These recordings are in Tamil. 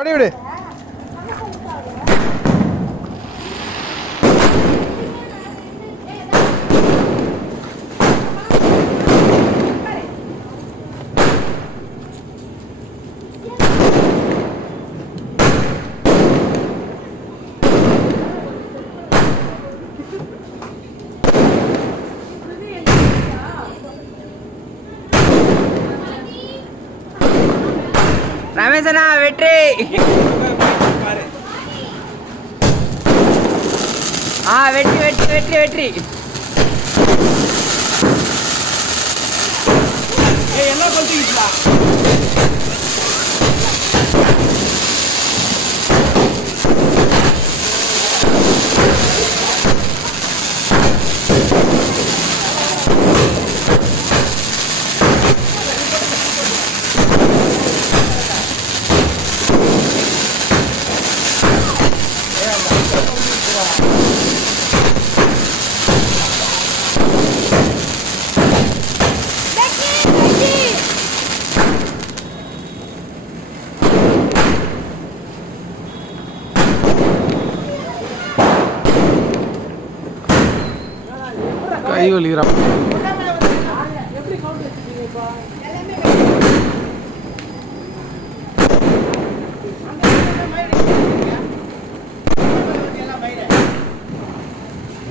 படி விடு. ரமேசனா வெற்றி. வெற்றி வெற்றி வெற்றி வெற்றி. என்ன சொல்றீங்களா? கை வலிக்கிறா.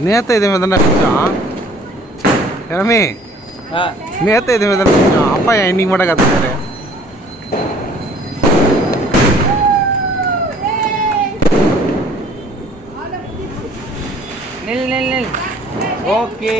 நேற்று இதே மாதிரி தானே பிடிச்சான் ரமே. நேற்று இதே மாதிரி தானே பிடிச்சான். அப்பா ஏன் இன்னைக்கு மட்டும் கற்றுக்காரு? நில் நில் நில். ஓகே.